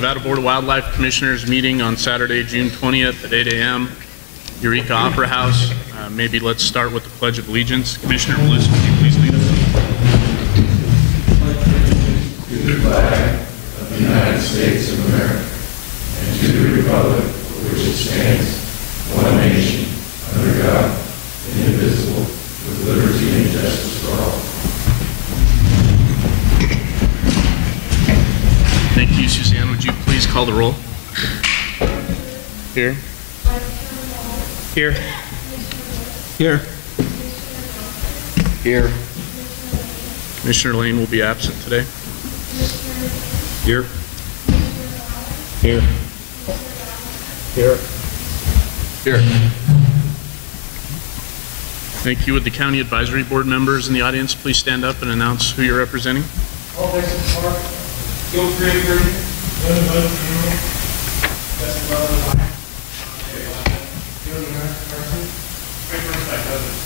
Nevada Board of Wildlife Commissioners meeting on Saturday, June 20th at 8 a.m. Eureka Opera House. Maybe let's start with the Pledge of Allegiance. Commissioner Bliss, would you please lead us? To the flag of the United States of America and to the republic for which it stands, one nation, under God, indivisible, with liberty and justice for all. Thank you, Suzanne. Would you please call the roll? Here. Here. Here. Here. Commissioner Lane will be absent today. Here. Here. Here. Here. Thank you. Would the County Advisory Board members in the audience please stand up and announce who you're representing? Paul Dixon Park, Gilcrease Green, Lynn Bud Funeral, Jesse Butler Line, Gillian Carson, Frank Burnside Douglas,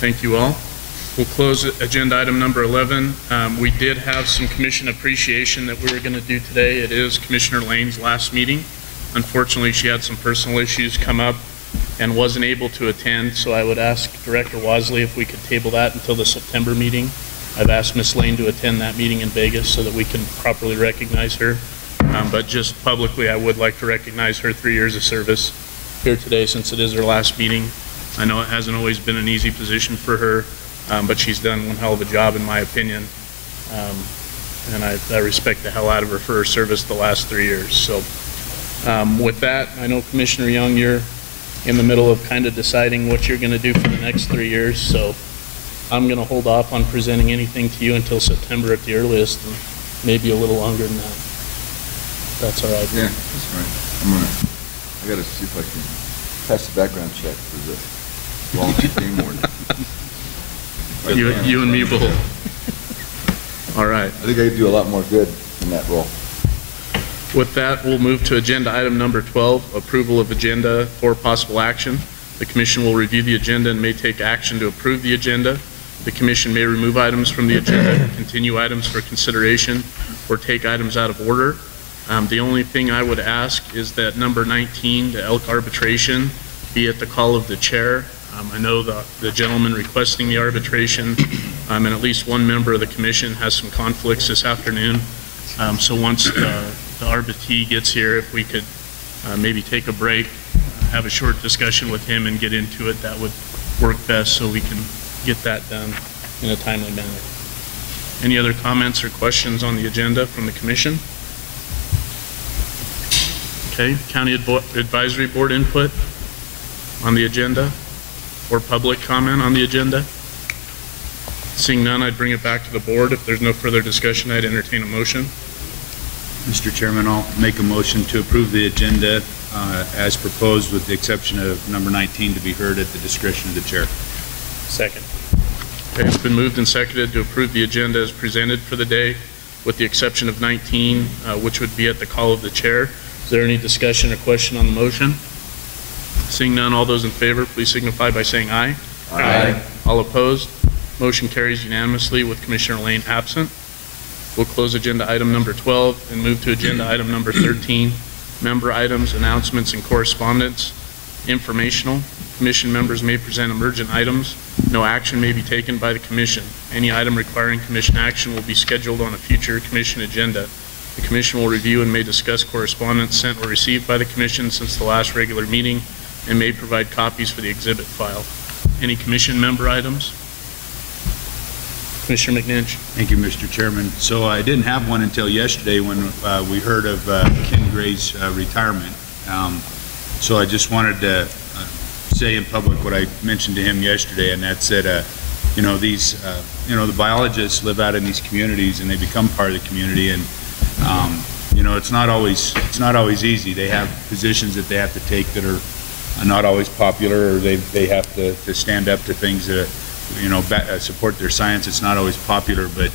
Thank you all. We'll close agenda item number 11. We did have some commission appreciation that we were going to do today. It is Commissioner Lane's last meeting. Unfortunately, she had some personal issues come up and wasn't able to attend, so I would ask Director Wasley if we could table that until the September meeting. I've asked Ms. Lane to attend that meeting in Vegas so that we can properly recognize her. But just publicly, I would like to recognize her 3 years of service here today since it is her last meeting. I know it hasn't always been an easy position for her, but she's done one hell of a job in my opinion. And I respect the hell out of her for her service the last 3 years. So with that, I know Commissioner Young, you're in the middle of kind of deciding what you're going to do for the next 3 years. So I'm going to hold off on presenting anything to you until September at the earliest, and maybe a little longer than that. That's all right. Yeah, that's right. I got to see if I can pass the background check for the volunteer game warden. You and me both. All right. I think I could do a lot more good in that role. With that, we'll move to agenda item number 12, approval of agenda for possible action. The commission will review the agenda and may take action to approve the agenda. The commission may remove items from the agenda, continue items for consideration, or take items out of order. The only thing I would ask is that number 19, the elk arbitration, be at the call of the chair. I know the gentleman requesting the arbitration and at least one member of the commission has some conflicts this afternoon. So once the arbitee gets here, if we could maybe take a break, have a short discussion with him and get into it, that would work best so we can get that done in a timely manner. Any other comments or questions on the agenda from the commission? Okay, County Advisory Board input on the agenda or public comment on the agenda? Seeing none, I'd bring it back to the board. If there's no further discussion, I'd entertain a motion. Mr. Chairman, I'll make a motion to approve the agenda as proposed with the exception of number 19 to be heard at the discretion of the chair. Second. Okay, it's been moved and seconded to approve the agenda as presented for the day with the exception of 19, which would be at the call of the chair. Is there any discussion or question on the motion? Seeing none, all those in favor, please signify by saying aye. Aye. All opposed? Motion carries unanimously with Commissioner Lane absent. We'll close agenda item number 12 and move to agenda item number 13, member items, announcements, and correspondence. Informational. Commission members may present emergent items. No action may be taken by the commission. Any item requiring commission action will be scheduled on a future commission agenda. The commission will review and may discuss correspondence sent or received by the commission since the last regular meeting and may provide copies for the exhibit file. Any commission member items? Commissioner McNinch. Thank you, Mr. Chairman. So I didn't have one until yesterday when we heard of Ken Gray's retirement. So I just wanted to say in public what I mentioned to him yesterday, and that's that you know, these the biologists live out in these communities and they become part of the community, and you know, it's not always easy. They have positions that they have to take that are not always popular, or they have to stand up to things that support their science. It's not always popular, but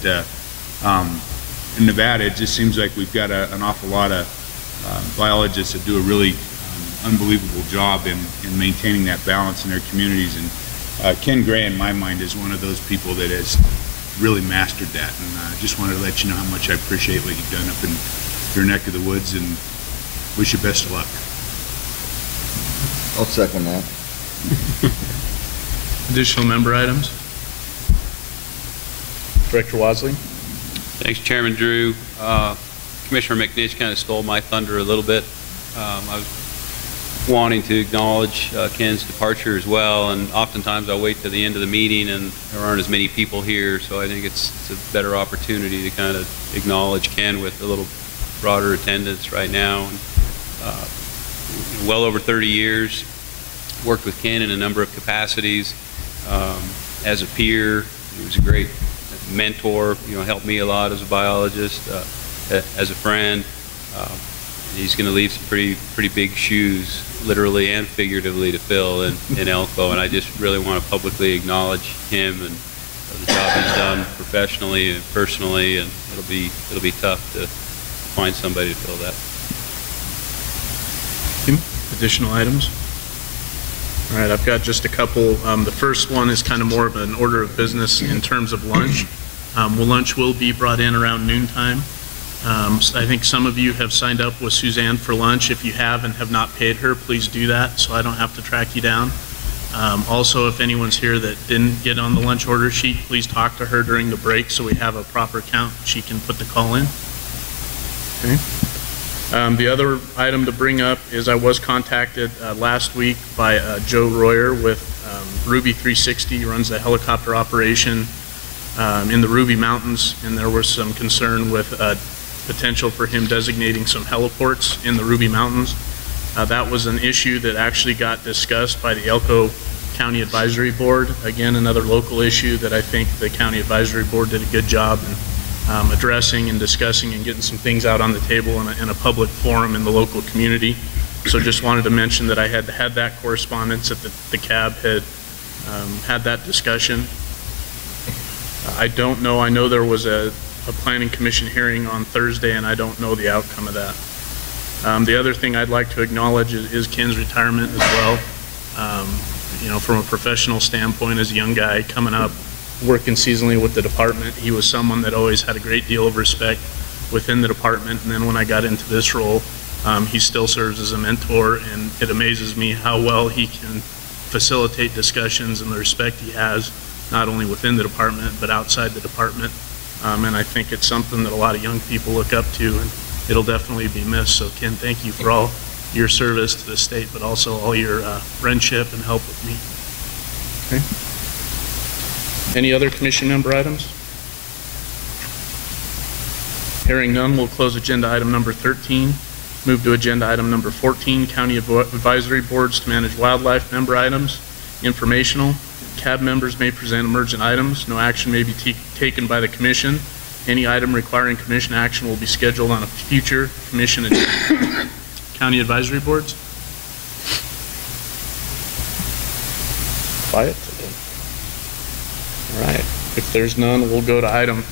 in Nevada, it just seems like we've got an awful lot of biologists that do a really unbelievable job in maintaining that balance in their communities. And Ken Gray, in my mind, is one of those people that has really mastered that. And I just wanted to let you know how much I appreciate what you've done up in your neck of the woods, and wish you best of luck. I'll second that. Additional member items? Director Wasley? Thanks, Chairman Drew. Commissioner McNish kind of stole my thunder a little bit. I was wanting to acknowledge Ken's departure as well, and oftentimes I wait to the end of the meeting and there aren't as many people here, so I think it's a better opportunity to kind of acknowledge Ken with a little broader attendance right now. And, well over 30 years, worked with Ken in a number of capacities. As a peer, he was a great mentor, helped me a lot as a biologist, as a friend. He's going to leave some pretty big shoes, literally and figuratively, to fill in Elko, and I just really want to publicly acknowledge him and the job he's done professionally and personally, and it'll be tough to find somebody to fill that. Additional items? All right, I've got just a couple. The first one is kind of more of an order of business in terms of lunch. Lunch will be brought in around noontime. So I think some of you have signed up with Suzanne for lunch. If you have and have not paid her, please do that so I don't have to track you down. Also, if anyone's here that didn't get on the lunch order sheet, please talk to her during the break so we have a proper count. She can put the call in. Okay. The other item to bring up is I was contacted last week by Joe Royer with Ruby 360. He runs the helicopter operation in the Ruby Mountains, and there was some concern with potential for him designating some heliports in the Ruby Mountains. That was an issue that actually got discussed by the Elko County Advisory Board. Again, another local issue that I think the County Advisory Board did a good job in addressing and discussing and getting some things out on the table in a public forum in the local community. So just wanted to mention that I had that correspondence, that the CAB had that discussion. I don't know, I know there was a planning commission hearing on Thursday, and I don't know the outcome of that. The other thing I'd like to acknowledge is Ken's retirement as well. From a professional standpoint, as a young guy coming up, working seasonally with the department, he was someone that always had a great deal of respect within the department. And then when I got into this role, he still serves as a mentor, and it amazes me how well he can facilitate discussions and the respect he has, not only within the department, but outside the department. And I think it's something that a lot of young people look up to, and it'll definitely be missed. So Ken, thank you for all your service to the state, but also all your friendship and help with me. Okay. Any other commission member items? Hearing none, we'll close agenda item number 13. Move to agenda item number 14, County Advisory Boards to Manage Wildlife member items. Informational. CAB members may present emergent items. No action may be taken by the commission. Any item requiring commission action will be scheduled on a future commission agenda. County Advisory Boards? Quiet today. All right. If there's none, we'll go to item